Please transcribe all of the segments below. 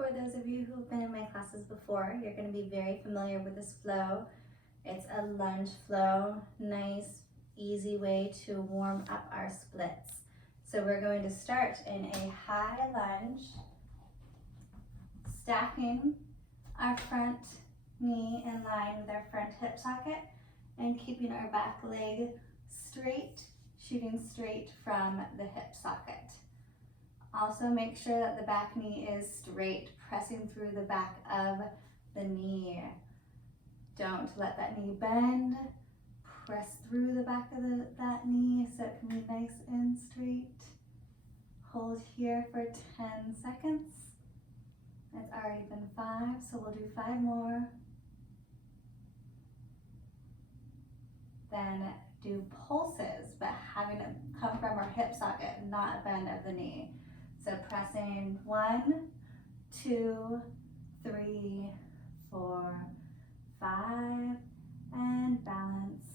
For those of you who've been in my classes before, you're going to be very familiar with this flow. It's a lunge flow, nice, easy way to warm up our splits. So we're going to start in a high lunge, stacking our front knee in line with our front hip socket and keeping our back leg straight, shooting straight from the hip socket. Also make sure that the back knee is straight, pressing through the back of the knee. Don't let that knee bend. Press through the back of that knee so it can be nice and straight. Hold here for 10 seconds. It's already been 5, so we'll do 5 more. Then do pulses, but having it come from our hip socket, not a bend of the knee. So pressing 1, 2, 3, 4, 5, and balance.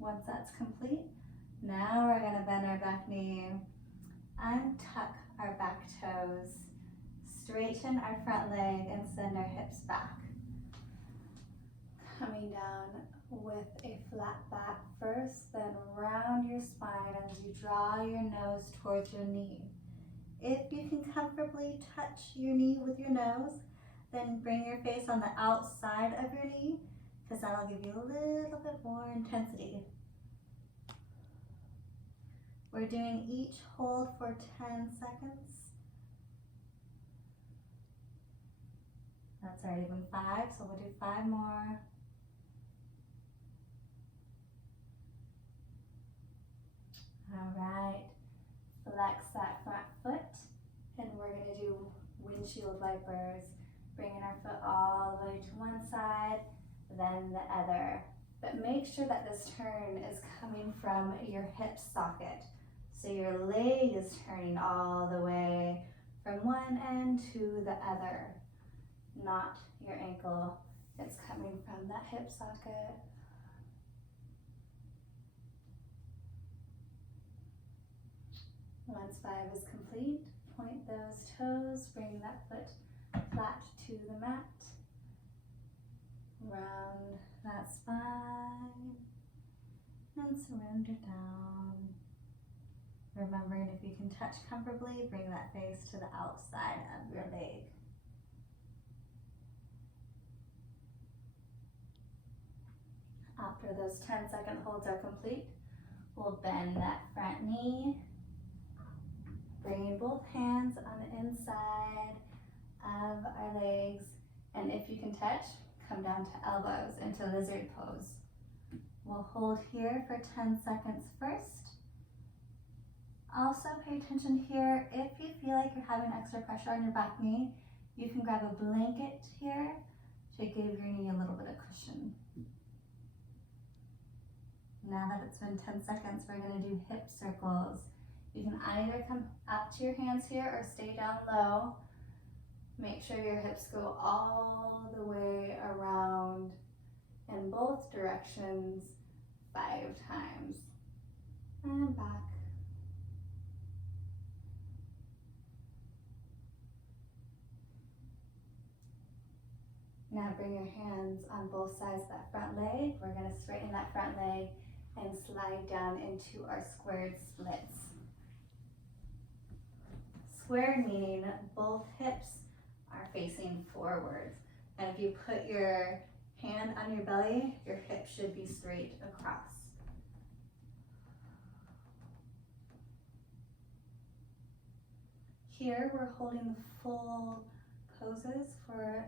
Once that's complete, now we're going to bend our back knee, untuck our back toes, straighten our front leg, and send our hips back. Coming down with a flat back first, then round your spine as you draw your nose towards your knee. If you can comfortably touch your knee with your nose, then bring your face on the outside of your knee, because that'll give you a little bit more intensity. We're doing each hold for 10 seconds. That's already been 5, so we'll do 5 more. All right, flex that front foot, and we're gonna do windshield wipers, bringing our foot all the way to one side, then the other. But make sure that this turn is coming from your hip socket. So your leg is turning all the way from one end to the other, not your ankle. It's coming from that hip socket. Once 5 is complete, point those toes, bring that foot flat to the mat. Round that spine and surrender down. Remembering, if you can touch comfortably, bring that face to the outside of your leg. After those 10-second holds are complete, we'll bend that front knee, bringing both hands on the inside of our legs, and if you can touch, come down to elbows into lizard pose. We'll hold here for 10 seconds first. Also pay attention here, if you feel like you're having extra pressure on your back knee, you can grab a blanket here to give your knee a little bit of cushion. Now that it's been 10 seconds, we're gonna do hip circles. You can either come up to your hands here or stay down low. Make sure your hips go all the way around in both directions 5 times. And back. Now bring your hands on both sides of that front leg. We're going to straighten that front leg and slide down into our squared splits. Squared meaning both hips are facing forwards. And if you put your hand on your belly, your hip should be straight across. Here we're holding the full poses for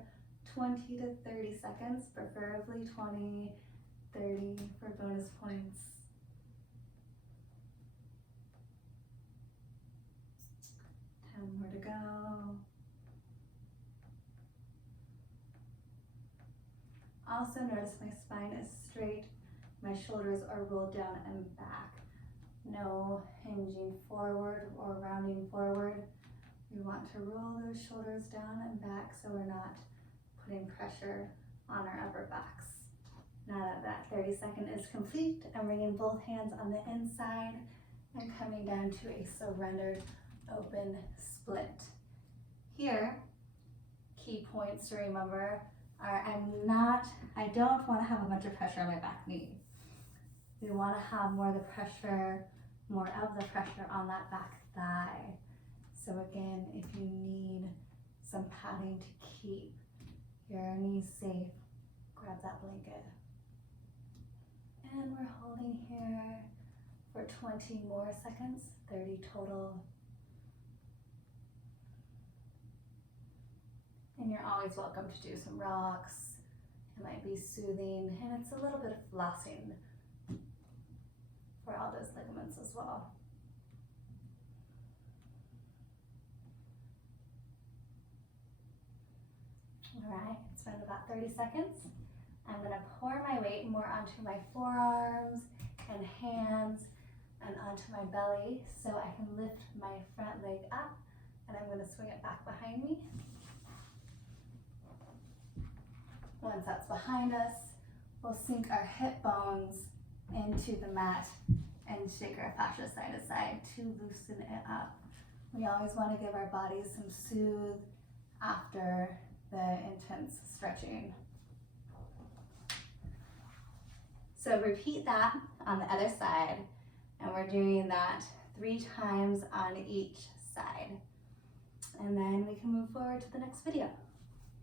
20 to 30 seconds, preferably 20, 30 for bonus points. More to go. Also notice my spine is straight, my shoulders are rolled down and back. No hinging forward or rounding forward. We want to roll those shoulders down and back so we're not putting pressure on our upper backs. Now that that 30-second is complete, I'm bringing both hands on the inside and coming down to a surrendered open split. Here, key points to remember are I don't want to have a bunch of pressure on my back knee. We want to have more of the pressure on that back thigh. So again, if you need some padding to keep your knees safe, grab that blanket. And we're holding here for 20 more seconds, 30 total. And you're always welcome to do some rocks. It might be soothing, and it's a little bit of flossing for all those ligaments as well. All right, it's been about 30 seconds. I'm gonna pour my weight more onto my forearms and hands and onto my belly so I can lift my front leg up, and I'm gonna swing it back behind me. Once that's behind us, we'll sink our hip bones into the mat and shake our fascia side to side to loosen it up. We always want to give our bodies some soothe after the intense stretching. So repeat that on the other side, and we're doing that 3 times on each side. And then we can move forward to the next video.